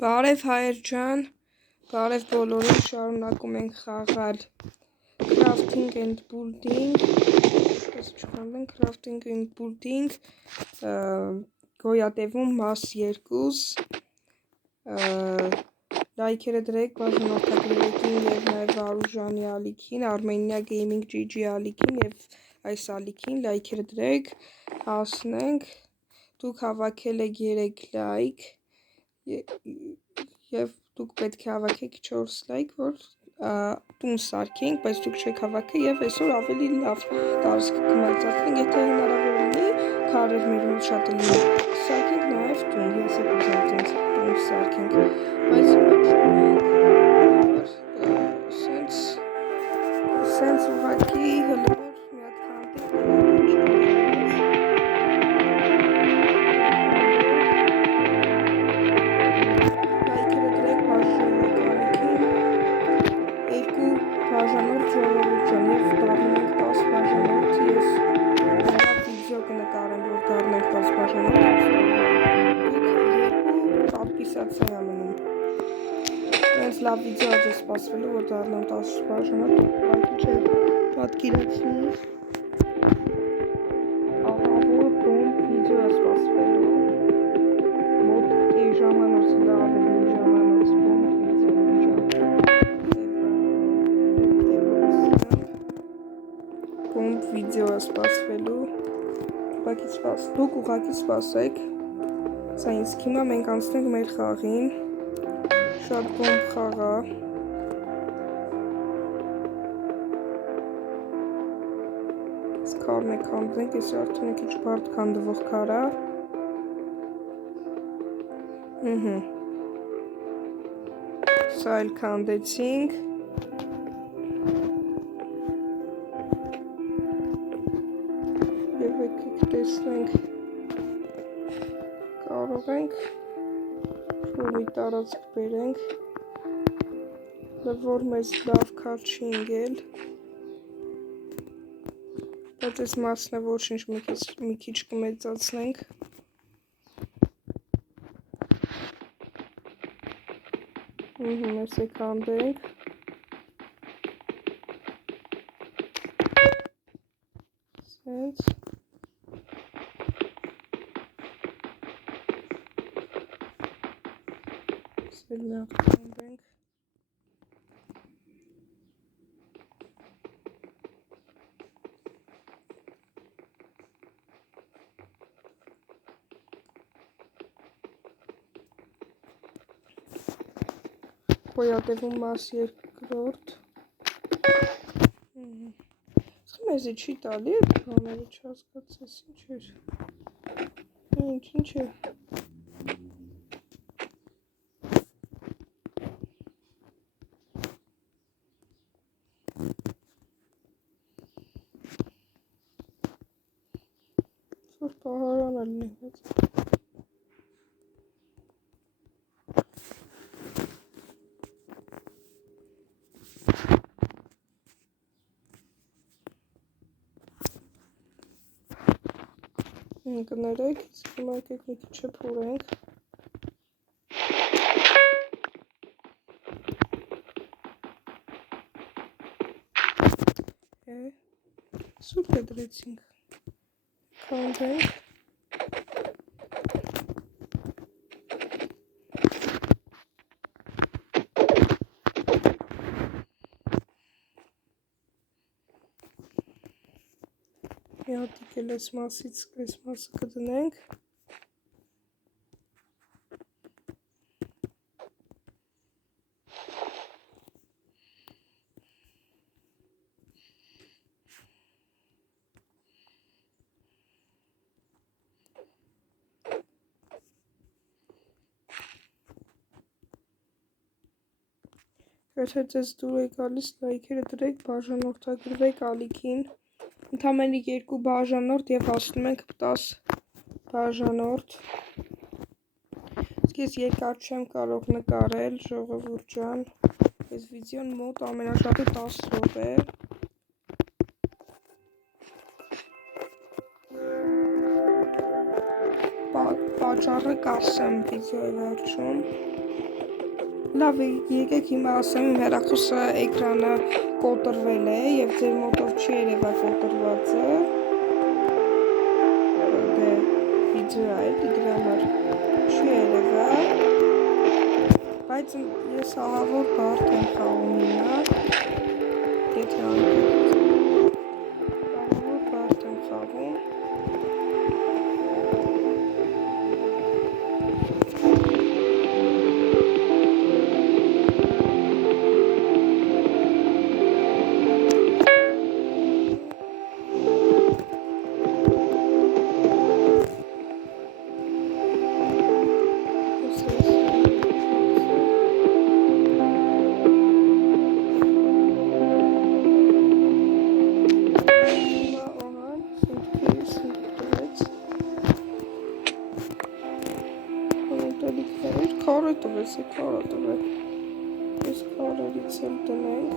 Բարև հայեր ջան, բարև բոլորին, շարունակում ենք խաղալ Crafting and Building, գոյատևում մաս 2, լայքերը դրեք բաժանորդագրվեցին և նաև Արուժանի ալիքին, Armenia Gaming GG ալիքին և այս ալիքին, լայքերը դրեք, հասնենք, դուք հավաքել եք 3 լայք, և դուք պետք է հավաքեք 4 լայք, որ տուն սարքենք, բայց դուք չեք հավաքել և այսօր ավելի լավ տարածք կմարծացնենք, եթե հնարավոր լինի, քարերներում շատ լինի, սարքենք նաև տուն, ես եք ուզեմ տենց տուն սարքենք, բայց սենց ուղղակի հլվոր մի հատ քանդենք, բաժանորդ ժողովուրդ ջան, և դառնում ենք 10 բաժանորդ և նրա վիդեո կնկարեմ, որ դառնենք 10 բաժանորդ, դուք 2 պատպիսացիա մնում, հենց լավ վիդեո է սպասվելու, որ դառնամ 10 բաժանորդ, ուղղակի չէ պատկերացնի, ահավոր բոմբ վիդեո է սպասվելու, մոտ ժամանոց լավ է ժամանոց բոմբ վիդեո է սպասվելու, դուք ուղղակի սպասեք, սա ինձ հիմա մենք անցնենք մեր խաղին, շատ բոմբ խաղ է, քարն է քանդենք, ես արդեն քիչ բարդ քանդվող քար է, սա էլ քանդեցինք, և եկեք տեսնենք, կարող ենք շուրի տարածք բերենք, որ մեզ լավ քար չի ընգել, բայց այս մասն է ոչինչ մի քիչ կմեծացնենք, ես է քանդենք, սենց, սել մի հատ քանդենք, գոյատևում մաս 2, մեզի չի տալի էդ բաները, չհասկացես, ինչ է, որ պահարան է լինեվեց, կներեք, հիմա եկեք մի քիչ փորենք, սուրճ է դրեցինք, քանդենք, մի հատիկ էլ այս մասից այս մասը կդնենք, եթե ձեզ դուր է գալիս լայքերը դրեք, բաժանորդագրվեք ալիքին, ընդամենը 2 բաժանորդ և հասնում ենք 10 բաժանորդ, ես երկար չեմ կարող նկարել, ժողովուրդ ջան, այս վիդեոն մոտ ամենաշատը 10 րոպե է, պատճառը կասեմ վիդեոյի վերջում, Լավ է, եկեք հիմա ասեմ իմ հեռախոսը էկրանը կոտրվել է և ձեր մոտով չի երևա կոտրվածը դե վիդեո է դրա համար չի երևա բայց ես ահավոր բարդ եմ խաղում հիմա եթե անկեղծ ահավոր բարդ եմ խաղում Քարը տվեց, քարը տվեց, ես քարերից էլ տնենք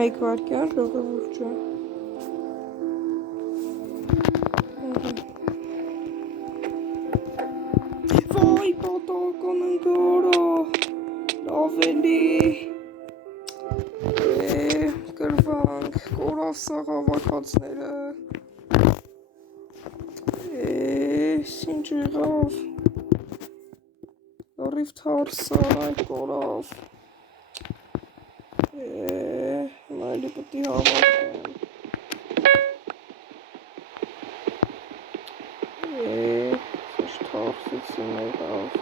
մեկ վարկյան ժողովուրդ ջան վայ պատահական ընկարա ավելի կրվանք, կորավ սա հավաքածները ինչ եղավ լրիվ թարսան այդ կորավ հիմա էլի պտի հավաքեմ սաշ թարսեցին եղավ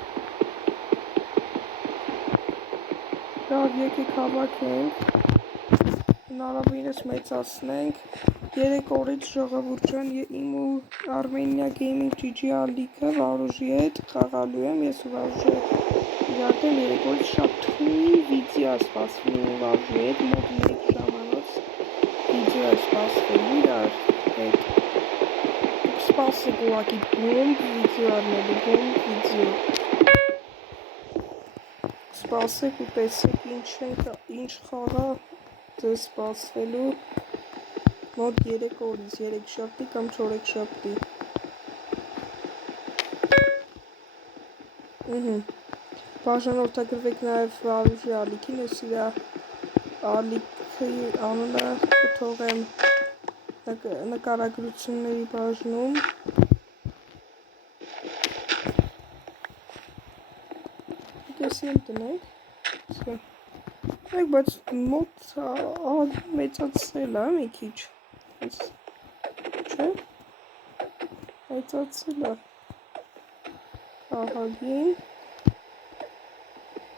լավ եկեք հավաքենք հնարավորինս մեծացնենք 3 օրից ժողովուրդ ջան իմ ու Armenia Gaming GG ալիքը Վարուժի հետ խաղալու եմ ես ու Վարուժի հետ իրար դեմ 3 օրից շատ թույն վիդեո է սպասվում ու Վարուժի հետ մոտ 1 ժամանոց վիդեո է սպասվելու իրար հետ սպասեք ուղղակի բոմբ վիդեո արնելու բոմբ վիդեո սպասեք ու տեսեք ինչ խաղա ձեզ սպասվելու մոտ 3 օրից 3 շաբթի կամ 4 շաբթի բաժանորդագրվեք նաև Վարուժի ալիքին ես իր ալիքի անունը կթողեմ նկարագրությունների բաժնում կեսի եմ տնենք բայց մոտ մեծացել է մի քիչ չէ մեծացել է ահագին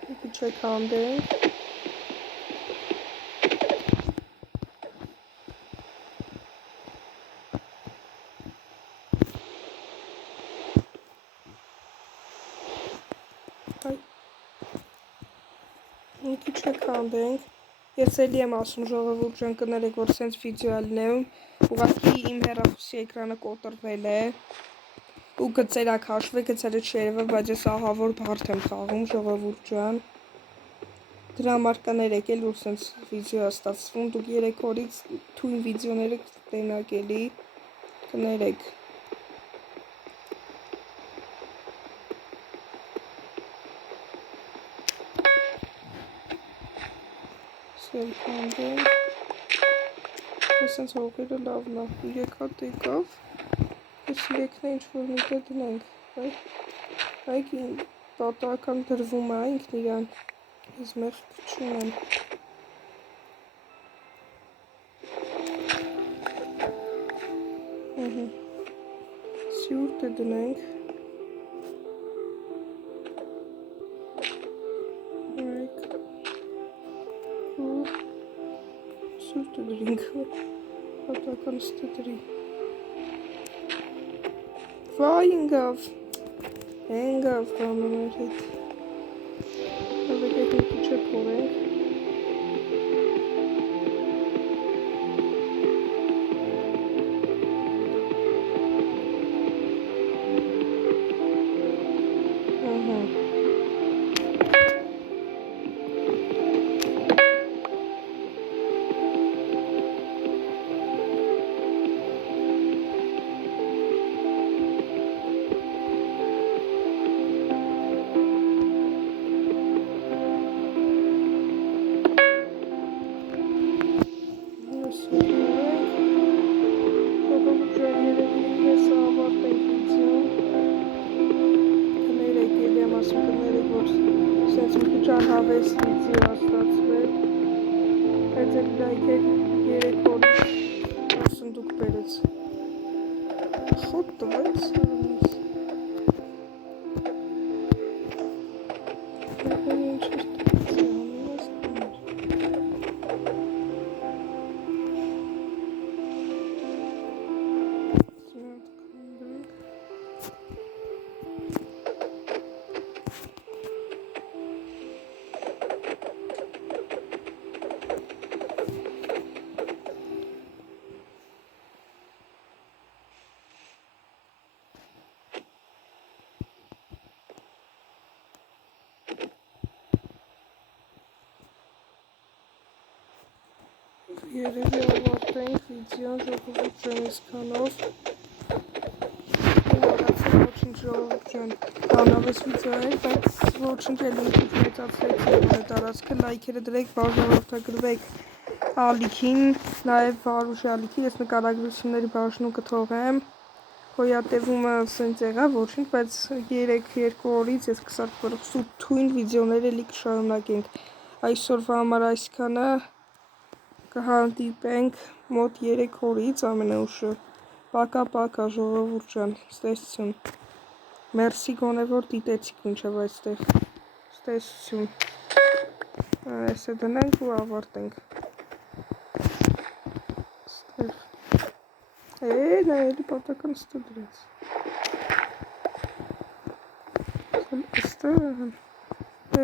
մի քիչ եք հանդենք մի քիչ եք հանդենք ես էլի եմ ասում ժողովուրդ ջան կներեք որ սենց վիդեո ալնեմ ուղղակի իմ հեռախոսի էկրանը կոտրվել է ու գծերը քաշվել գծերը չերևա բայց ես ահավոր բարդ եմ խաղում ժողովուրդ ջան դրա համար կներեք էլ որ սենց վիդեո է ստացվում դուք 3 օրից թույն վիդեոներ եք տենակ էլի կներեք Սելքանդը Սենց հողերը լավն է 3 հատ եկավ ես 3-ն է ինչ-որ միտը դնենք այք պատահական դրվում է ինքն իրան ես մեղք չունեմ սյուրտը դնենք սյուրտը դրինք պատահական ստդրի վայ ընգավ բանումեր հետ հավեկեք մի քիչ է փորենք Ժողովուրդ ջան, երևի հեսա ավարտենք վիդեոն։ Կներեք, էլի եմ ասում, կներեք, որ սենց մի քիչ անհավես վիդեո ա ստացվել։ Բայց էլ լայքեք 3 օր սնդուկ բերեց։ Շուտ տվեց սրանից։ Ինչ էր տվեց, անիմաստ կներ։ Երևի ավարտենք վիդեոն ժողովուրդ ջան այսքանով։ Մոռացա ոչինչ ժողովուրդ ջան, անհավես վիդեո էր, բայց ոչինչ էլ մի քիչ մեծացրեցի որը տարածքը, լայքերը դրեք, բաժանորդագրվեք ալիքին, նաև Վարուժի ալիքի, ես նկարագրությունների բաժնում կթողեմ, հոյատևումը սենց եղավ ոչինչ, բայց 3-2 օրից ես կսարք սուտ թույն վիդեոներ էլի կշարունակենք, այսօրվա համար այսքանը, կհանդիպենք մոտ 3 օրից ամենաուշը, պակա ժողովուրդ ջան, ստեսություն, մերսի գոնե որ դիտեցիք մինչև այստեղ, ստեսություն, այսը դնենք ու ավարտենք, նա էլի պատական ստը դրեց,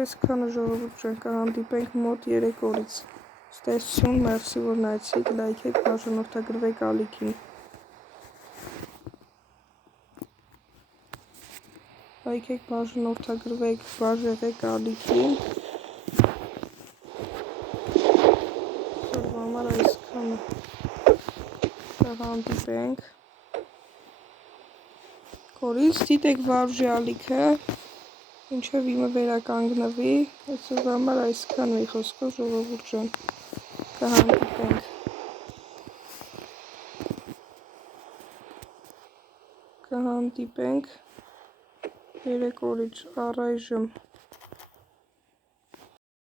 այսքանը ժողովուրդ ջան, կհանդիպենք մոտ 3 օրից, ստեսություն, մերսի որ նայեցիք, լայքեք, բաժանորդագրվեք ալիքին, լայքեք, բաժանորդագրվեք, բաժեղեք ալիքին, համար այսքանը կհանդիպենք, կորից դիտեք Վարուժի ալիքը, ինչև իմը վերականգնվի, այսօրվա համար այսքան մի խոսքով ժողովուրդ ջան, կհանդիպենք 3 օրից առայժմ